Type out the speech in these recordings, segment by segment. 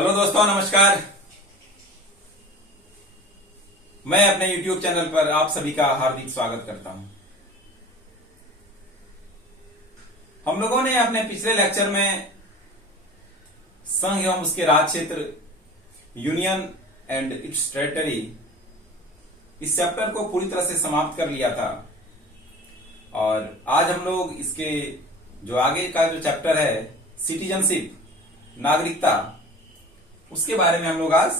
Hello दोस्तों, नमस्कार। मैं अपने YouTube चैनल पर आप सभी का हार्दिक स्वागत करता हूं। हम लोगों ने अपने पिछले लेक्चर में संघ एवं उसके राज क्षेत्र, यूनियन एंड इट्स टेरिटरी, इस चैप्टर को पूरी तरह से समाप्त कर लिया था। और आज हम लोग इसके जो आगे का जो चैप्टर है, सिटीजनशिप, नागरिकता, उसके बारे में हम लोग आज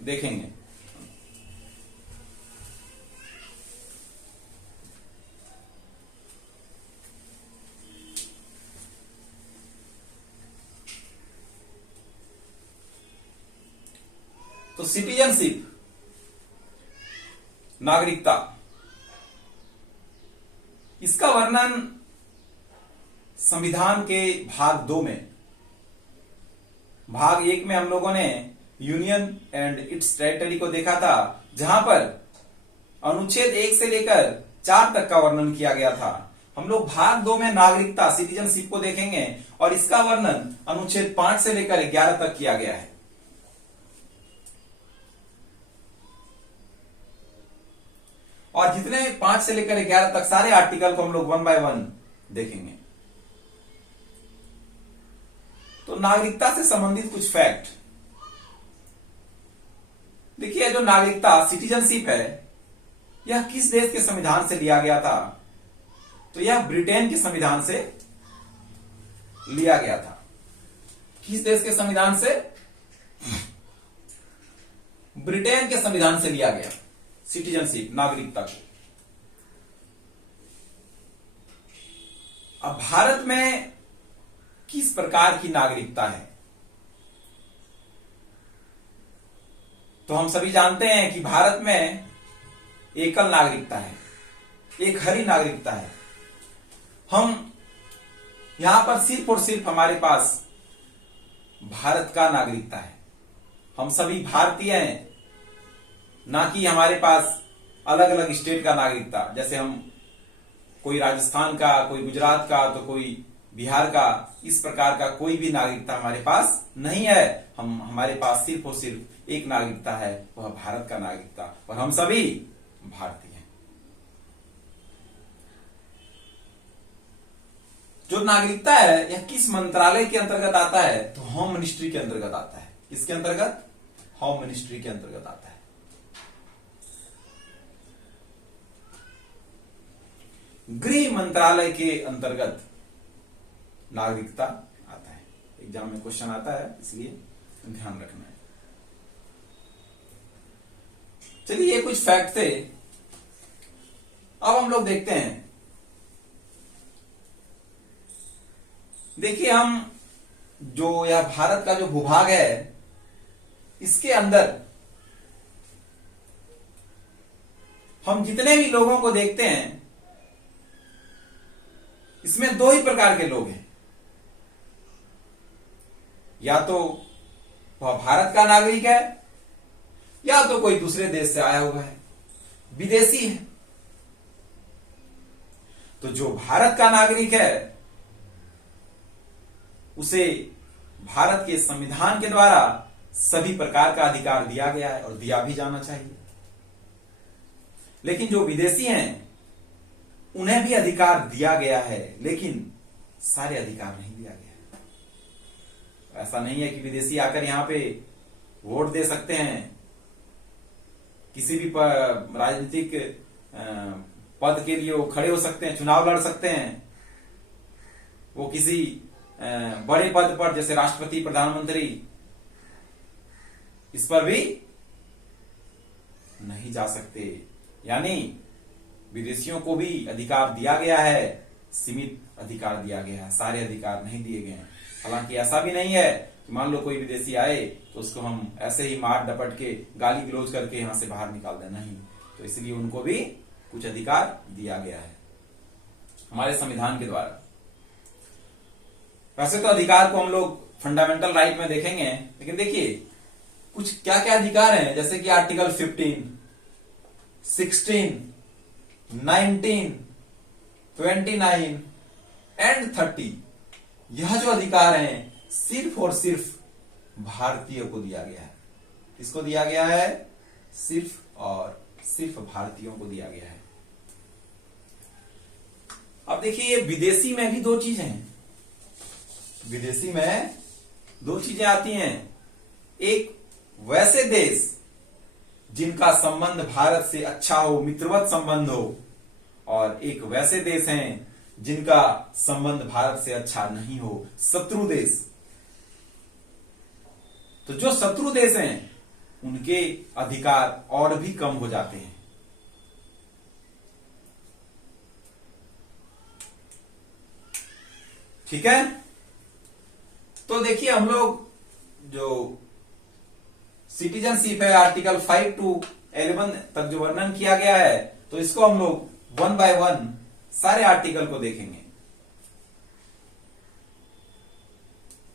देखेंगे। तो सिटीजनशिप, नागरिकता, इसका वर्णन संविधान के भाग 2 में, भाग 1 में हम लोगों ने यूनियन एंड इट्स टेरिटरी को देखा था, जहां पर अनुच्छेद 1 से लेकर 4 तक का वर्णन किया गया था। हम लोग भाग 2 में नागरिकता, सिटीजनशिप को देखेंगे और इसका वर्णन अनुच्छेद 5 से लेकर 11 तक किया गया है। और जितने 5 से लेकर 11 तक सारे आर्टिकल को हम लोग 1 बाय 1 देखेंगे। तो नागरिकता से संबंधित कुछ फैक्ट देखिए। जो नागरिकता, सिटीजनशिप है, यह किस देश के संविधान से लिया गया था? तो यह ब्रिटेन के संविधान से लिया गया था। किस देश के संविधान से? ब्रिटेन के संविधान से लिया गया सिटीजनशिप, नागरिकता को। अब भारत में किस प्रकार की नागरिकता है? तो हम सभी जानते हैं कि भारत में एकल नागरिकता है, एक हरी नागरिकता है। हम यहां पर सिर्फ और सिर्फ हमारे पास भारत का नागरिकता है। हम सभी भारतीय हैं, ना कि हमारे पास अलग अलग स्टेट का नागरिकता। जैसे हम कोई राजस्थान का, कोई गुजरात का, तो कोई बिहार का, इस प्रकार का कोई भी नागरिकता हमारे पास नहीं है। हमारे पास सिर्फ और सिर्फ एक नागरिकता है, वह भारत का नागरिकता, और हम सभी भारतीय हैं। जो नागरिकता है, यह किस मंत्रालय के अंतर्गत आता है? तो होम मिनिस्ट्री के अंतर्गत आता है। किसके अंतर्गत? होम मिनिस्ट्री के अंतर्गत आता है। गृह मंत्रालय के अंतर्गत नागरिकता आता है। एग्जाम में क्वेश्चन आता है, इसलिए ध्यान रखना है। चलिए, ये कुछ फैक्ट थे। अब हम लोग देखते हैं। देखिए, हम जो यह भारत का जो भूभाग है, इसके अंदर हम जितने भी लोगों को देखते हैं, इसमें 2 ही प्रकार के लोग हैं। या तो वह भारत का नागरिक है, या तो कोई दूसरे देश से आया हुआ है, विदेशी है। तो जो भारत का नागरिक है, उसे भारत के संविधान के द्वारा सभी प्रकार का अधिकार दिया गया है और दिया भी जाना चाहिए। लेकिन जो विदेशी हैं, उन्हें भी अधिकार दिया गया है, लेकिन सारे अधिकार नहीं दिया गया है। ऐसा नहीं है कि विदेशी आकर यहां पे वोट दे सकते हैं, किसी भी राजनीतिक पद के लिए वो खड़े हो सकते हैं, चुनाव लड़ सकते हैं। वो किसी बड़े पद पर, जैसे राष्ट्रपति, प्रधानमंत्री, इस पर भी नहीं जा सकते। यानी विदेशियों को भी अधिकार दिया गया है, सीमित अधिकार दिया गया है, सारे अधिकार नहीं दिए गए हैं। हालांकि ऐसा भी नहीं है कि मान लो कोई विदेशी आए तो उसको हम ऐसे ही मार डपट के, गाली गलौज करके यहां से बाहर निकाल दें, नहीं। तो इसलिए उनको भी कुछ अधिकार दिया गया है हमारे संविधान के द्वारा। वैसे तो अधिकार को हम लोग फंडामेंटल राइट में देखेंगे, लेकिन देखिए कुछ क्या क्या अधिकार हैं। जैसे कि आर्टिकल 15, 16, 19, 29 एंड 30, यह जो अधिकार हैं, सिर्फ और सिर्फ भारतीय को दिया गया है। किसको दिया गया है? सिर्फ और सिर्फ भारतीयों को दिया गया है। अब देखिए, विदेशी में भी दो चीजें हैं। विदेशी में दो चीजें आती हैं। एक वैसे देश जिनका संबंध भारत से अच्छा हो, मित्रवत संबंध हो, और एक वैसे देश हैं जिनका संबंध भारत से अच्छा नहीं हो, शत्रु देश। तो जो शत्रु देश हैं उनके अधिकार और भी कम हो जाते हैं। ठीक है, तो देखिए हम लोग जो सिटीजनशिप है आर्टिकल 5 to 11 तक जो वर्णन किया गया है, तो इसको हम लोग 1 by 1 सारे आर्टिकल को देखेंगे।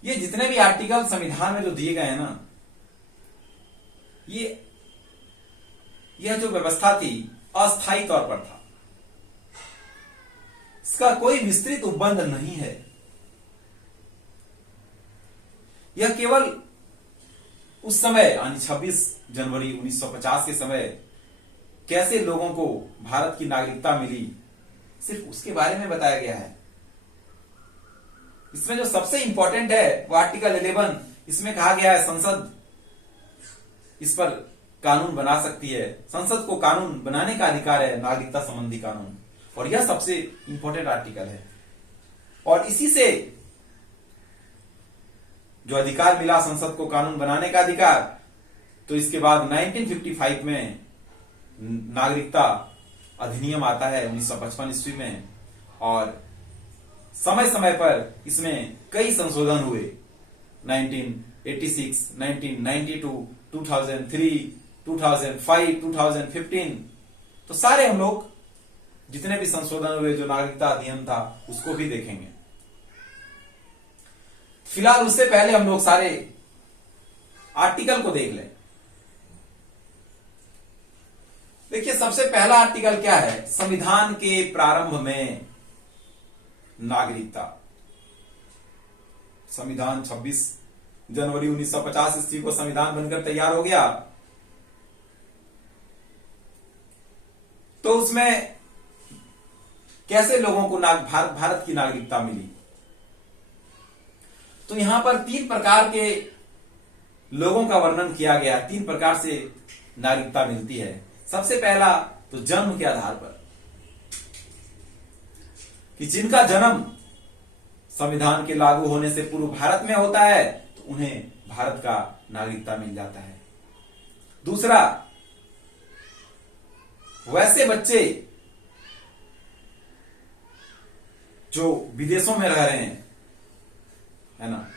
ये जितने भी आर्टिकल संविधान में जो दिए गए हैं ना, यह जो व्यवस्था थी अस्थायी तौर पर था। इसका कोई विस्तृत उपबंध नहीं है। यह केवल उस समय यानी 26 जनवरी 1950 के समय कैसे लोगों को भारत की नागरिकता मिली, सिर्फ उसके बारे में बताया गया है। इसमें जो सबसे इंपॉर्टेंट है वो आर्टिकल 11, इसमें कहा गया है संसद इस पर कानून बना सकती है। संसद को कानून बनाने का अधिकार है, नागरिकता संबंधी कानून, और यह सबसे इंपॉर्टेंट आर्टिकल है। और इसी से जो अधिकार मिला संसद को कानून बनाने का अधिकार, तो इसके बाद 1955 में नागरिकता अधिनियम आता है 1955 ईस्वी में, और समय समय पर इसमें कई संशोधन हुए। 1986, 1992, 2003, 2005, 2015, तो सारे हम लोग जितने भी संशोधन हुए जो नागरिकता अधिनियम था उसको भी देखेंगे। फिलहाल उससे पहले हम लोग सारे आर्टिकल को देख लें। देखिए, सबसे पहला आर्टिकल क्या है? संविधान के प्रारंभ में नागरिकता। संविधान 26 जनवरी 1950 ईस्वी को संविधान बनकर तैयार हो गया। तो उसमें कैसे लोगों को भारत की नागरिकता मिली? तो यहां पर 3 प्रकार के लोगों का वर्णन किया गया। 3 प्रकार से नागरिकता मिलती है। सबसे पहला तो जन्म के आधार पर, कि जिनका जन्म संविधान के लागू होने से पूर्व भारत में होता है तो उन्हें भारत का नागरिकता मिल जाता है। दूसरा, वैसे बच्चे जो विदेशों में रह रहे हैं, है ना,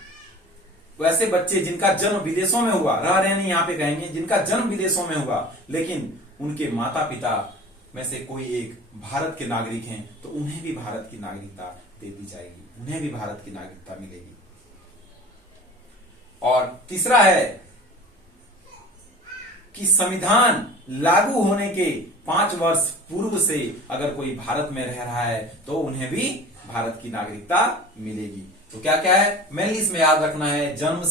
वैसे बच्चे जिनका जन्म विदेशों में हुआ, रह रहे नहीं यहां पे कहेंगे, जिनका जन्म विदेशों में हुआ लेकिन उनके माता पिता में से कोई एक भारत के नागरिक हैं, तो उन्हें भी भारत की नागरिकता दे दी जाएगी, उन्हें भी भारत की नागरिकता मिलेगी। और तीसरा है कि संविधान लागू होने के 5 वर्ष पूर्व से अगर कोई भारत में रह रहा है तो उन्हें भी भारत की नागरिकता मिलेगी। तो क्या क्या है मेनली इसमें याद रखना है? जन्म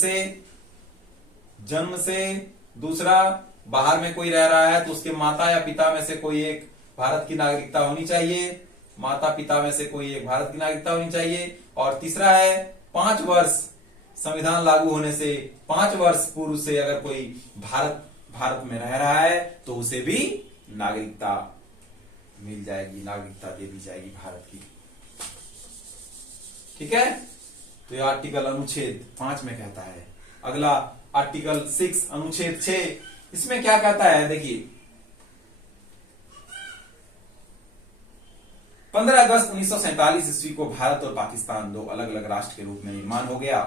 से, दूसरा बाहर में कोई रह रहा है तो उसके माता या पिता में से कोई एक भारत की नागरिकता होनी चाहिए, माता पिता में से कोई एक भारत की नागरिकता होनी चाहिए। और तीसरा है 5 वर्ष, संविधान लागू होने से 5 वर्ष पूर्व से अगर कोई भारत में रह रहा है तो उसे भी नागरिकता मिल जाएगी, नागरिकता दे दी जाएगी भारत की। ठीक है, तो यह आर्टिकल अनुच्छेद 5 में कहता है। अगला आर्टिकल 6 अनुच्छेद 6, इसमें क्या कहता है? देखिए, 15 अगस्त 1947 ईस्वी को भारत और पाकिस्तान 2 अलग अलग राष्ट्र के रूप में निर्माण हो गया।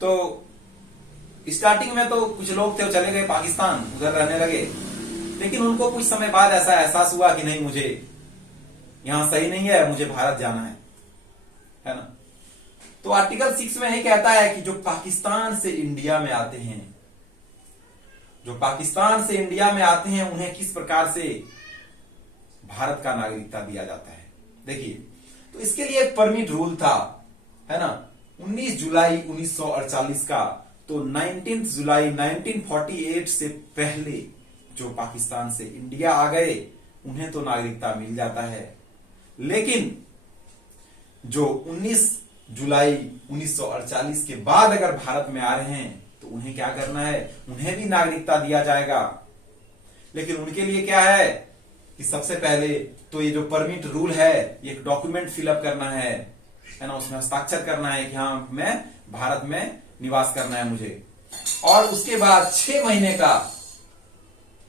तो स्टार्टिंग में तो कुछ लोग थे चले गए पाकिस्तान, उधर रहने लगे, लेकिन उनको कुछ समय बाद ऐसा एहसास हुआ कि नहीं, मुझे यहां सही नहीं है, मुझे भारत जाना है ना। तो आर्टिकल 6 में यही कहता है कि जो पाकिस्तान से इंडिया में आते हैं, उन्हें किस प्रकार से भारत का नागरिकता दिया जाता है। देखिए, तो इसके लिए एक परमिट रूल था, है ना, 19 जुलाई 1948 का, तो 19 जुलाई 1948 से पहले जो पाकिस्तान से इंडिया आ गए उन्हें तो नागरिकता मिल जाता है, लेकिन जो 19 जुलाई 1948 के बाद अगर भारत में आ रहे हैं तो उन्हें क्या करना है, उन्हें भी नागरिकता दिया जाएगा। लेकिन उनके लिए क्या है कि सबसे पहले तो ये जो परमिट रूल है, ये एक डॉक्यूमेंट फिलअप करना है ना, उसमें हस्ताक्षर करना है कि हाँ मैं भारत में निवास करना है मुझे। और उसके बाद 6 महीने का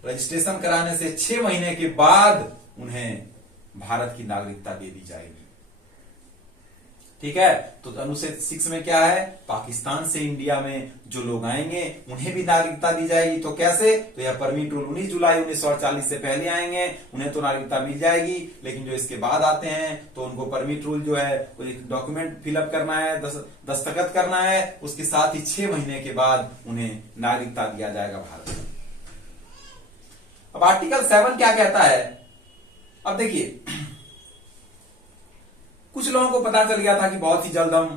रजिस्ट्रेशन कराने से 6 महीने के बाद उन्हें भारत की नागरिकता दे दी जाएगी। ठीक है, तो अनुच्छेद 6 में क्या है, पाकिस्तान से इंडिया में जो लोग आएंगे उन्हें भी नागरिकता दी जाएगी। तो कैसे, तो यह परमिट रूल 19 जुलाई 1948 से पहले आएंगे उन्हें तो नागरिकता मिल जाएगी, लेकिन जो इसके बाद आते हैं तो उनको परमिट रूल जो है वो एक डॉक्यूमेंट फिलअप करना है, दस्तखत करना है, उसके साथ ही 6 महीने के बाद उन्हें नागरिकता दिया जाएगा भारत में। अब आर्टिकल 7 क्या कहता है, अब देखिए कुछ लोगों को पता चल गया था कि बहुत ही जल्द हम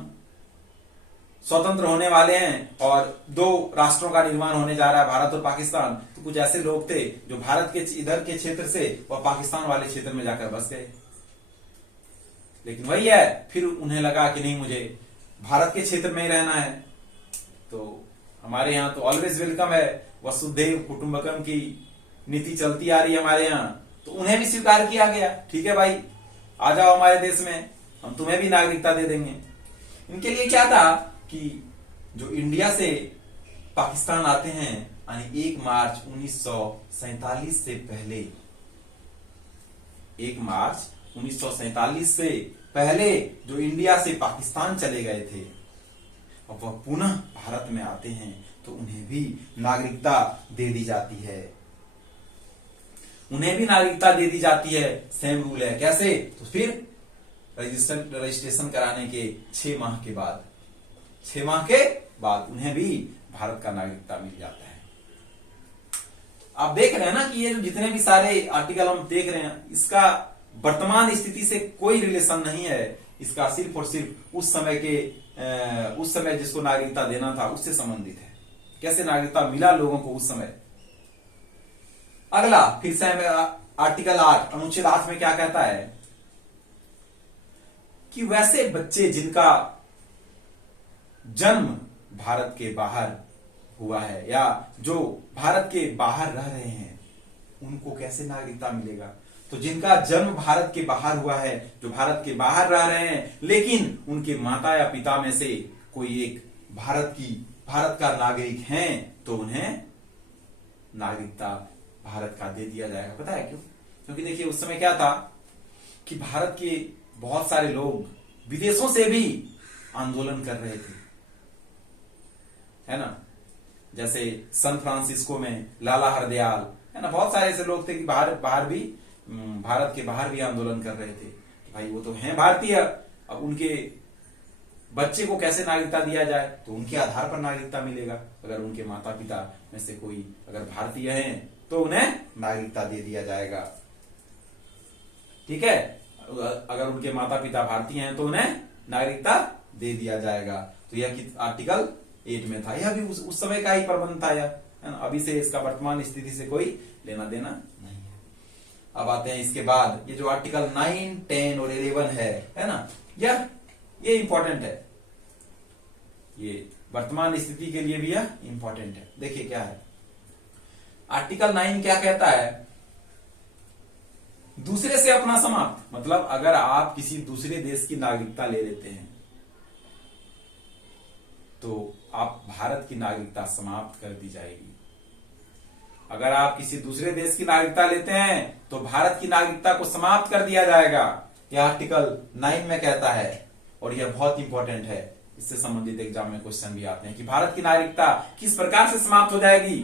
स्वतंत्र होने वाले हैं और 2 राष्ट्रों का निर्माण होने जा रहा है, भारत और पाकिस्तान। तो कुछ ऐसे लोग थे जो भारत के इधर के क्षेत्र से वह पाकिस्तान वाले क्षेत्र में जाकर बस गए। लेकिन वही है, फिर उन्हें लगा कि नहीं मुझे भारत के क्षेत्र में ही रहना है। तो हमारे यहाँ तो ऑलवेज वेलकम है, वसुधैव कुटुंबकम की नीति चलती आ रही है हमारे यहाँ, तो उन्हें भी स्वीकार किया गया। ठीक है भाई, आ जाओ हमारे देश में, हम तुम्हें भी नागरिकता दे देंगे। इनके लिए क्या था कि जो इंडिया से पाकिस्तान आते हैं यानी 1 मार्च 1947 से पहले, 1 मार्च 1947 से पहले जो इंडिया से पाकिस्तान चले गए थे, अब वह पुनः भारत में आते हैं तो उन्हें भी नागरिकता दे दी जाती है, उन्हें भी नागरिकता दे दी जाती है। सेम रूल है, कैसे, तो फिर रजिस्ट्रेशन कराने के 6 माह के बाद, 6 माह के बाद उन्हें भी भारत का नागरिकता मिल जाता है। आप देख रहे हैं ना कि ये जो जितने भी सारे आर्टिकल हम देख रहे हैं, इसका वर्तमान स्थिति से कोई रिलेशन नहीं है, इसका सिर्फ और सिर्फ उस समय जिसको नागरिकता देना था उससे संबंधित है, कैसे नागरिकता मिला लोगों को उस समय। अगला फिर से आर्टिकल 8 अनुच्छेद 8 में क्या कहता है कि वैसे बच्चे जिनका जन्म भारत के बाहर हुआ है या जो भारत के बाहर रह रहे हैं उनको कैसे नागरिकता मिलेगा, तो जिनका जन्म भारत के बाहर हुआ है, जो भारत के बाहर रह रहे हैं लेकिन उनके माता या पिता में से कोई एक भारत का नागरिक हैं तो उन्हें नागरिकता भारत का दे दिया जाएगा। पता है क्यों, क्योंकि देखिए उस समय क्या था कि भारत के बहुत सारे लोग विदेशों से भी आंदोलन कर रहे थे, है ना, जैसे सैन फ्रांसिस्को में लाला हरदयाल, है ना, बहुत सारे ऐसे लोग थे कि भारत के बाहर भी आंदोलन कर रहे थे। तो भाई वो तो हैं भारतीय, अब उनके बच्चे को कैसे नागरिकता दिया जाए, तो उनके आधार पर नागरिकता मिलेगा। अगर उनके माता पिता में से कोई अगर भारतीय हैं तो उन्हें नागरिकता दे दिया जाएगा। ठीक है, अगर उनके माता पिता भारतीय हैं तो उन्हें नागरिकता दे दिया जाएगा। तो यह आर्टिकल 8 में था, यह भी उस समय का ही प्रबंध था, है ना, अभी से इसका वर्तमान स्थिति से कोई लेना देना नहीं है। अब आते हैं इसके बाद ये जो आर्टिकल 9, 10 और 11 है ना, ये इंपॉर्टेंट है, ये वर्तमान स्थिति के लिए भी यह इंपॉर्टेंट है। देखिए क्या है आर्टिकल 9 क्या कहता है, दूसरे से अपना समाप्त, मतलब अगर आप किसी दूसरे देश की नागरिकता ले लेते हैं तो आप भारत की नागरिकता समाप्त कर दी जाएगी। अगर आप किसी दूसरे देश की नागरिकता लेते हैं तो भारत की नागरिकता को समाप्त कर दिया जाएगा, यह आर्टिकल 9 में कहता है। और यह बहुत इंपॉर्टेंट है, इससे संबंधित एग्जाम में क्वेश्चन भी आते हैं कि भारत की नागरिकता किस प्रकार से समाप्त हो जाएगी।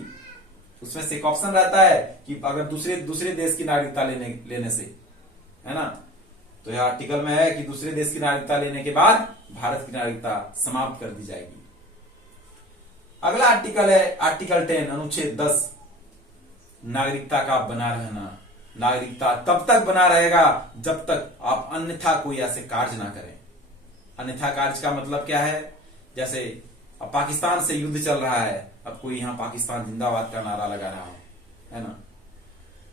उसमें से एक ऑप्शन रहता है कि अगर दूसरे देश की नागरिकता लेने से, है ना, तो यह आर्टिकल में है कि दूसरे देश की नागरिकता लेने के बाद भारत की नागरिकता समाप्त कर दी जाएगी। अगला आर्टिकल है आर्टिकल 10 अनुच्छेद 10, नागरिकता का बना रहना। नागरिकता तब तक बना रहेगा जब तक आप अन्यथा कोई ऐसे कार्य ना करें। अन्यथा कार्य का मतलब क्या है जैसे अब पाकिस्तान से युद्ध चल रहा है, अब कोई यहाँ पाकिस्तान जिंदाबाद का नारा लगा रहा है ना,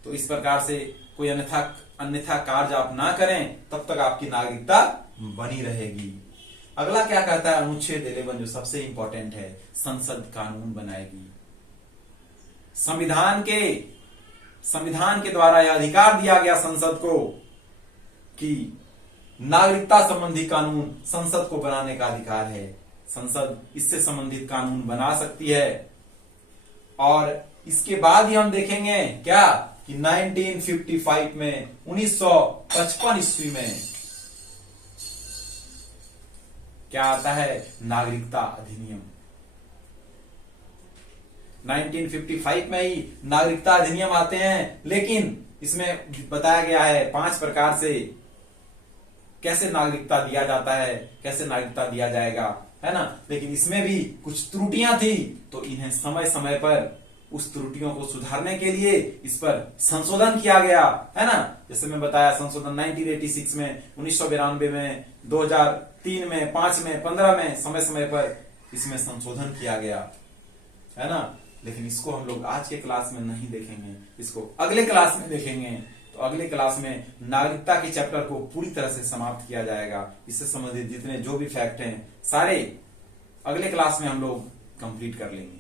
तो इस प्रकार से कोई अन्यथा कार्य आप ना करें, तब तक आपकी नागरिकता बनी रहेगी। अगला क्या कहता है अनुच्छेद 11, जो सबसे इंपॉर्टेंट है, संसद कानून बनाएगी। संविधान के द्वारा यह अधिकार दिया गया संसद को कि नागरिकता संबंधी कानून संसद को बनाने का अधिकार है। संसद इससे संबंधित कानून बना सकती है। और इसके बाद ही हम देखेंगे क्या कि 1955 में 1955 ईस्वी में क्या आता है, नागरिकता अधिनियम। 1955 में ही नागरिकता अधिनियम आते हैं, लेकिन इसमें बताया गया है 5 प्रकार से कैसे नागरिकता दिया जाता है, कैसे नागरिकता दिया जाएगा, है ना। लेकिन इसमें भी कुछ त्रुटियां थी, तो इन्हें समय समय पर उस त्रुटियों को सुधारने के लिए इस पर संशोधन किया गया, है ना। जैसे मैं बताया संशोधन 1986 में, 1992 में, 2003 में, 5 में, 15 में, समय समय पर इसमें संशोधन किया गया, है ना। लेकिन इसको हम लोग आज के क्लास में नहीं देखेंगे, इसको अगले क्लास में देखेंगे। तो अगले क्लास में नागरिकता के चैप्टर को पूरी तरह से समाप्त किया जाएगा। इससे संबंधित जितने जो भी फैक्ट हैं सारे अगले क्लास में हम लोग कंप्लीट कर लेंगे।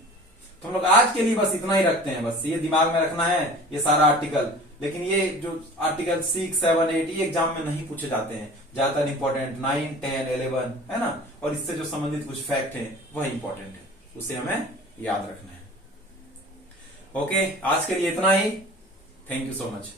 तो हम लोग आज के लिए बस इतना ही रखते हैं, बस ये दिमाग में रखना है ये सारा आर्टिकल। लेकिन ये जो आर्टिकल 6, 7, 8 ये एग्जाम में नहीं पूछे जाते हैं, ज्यादातर इंपॉर्टेंट 9, 10, 11 है ना, और इससे जो संबंधित कुछ फैक्ट है वह इंपॉर्टेंट है, उसे हमें याद रखना है। ओके, आज के लिए इतना ही। Thank you so much.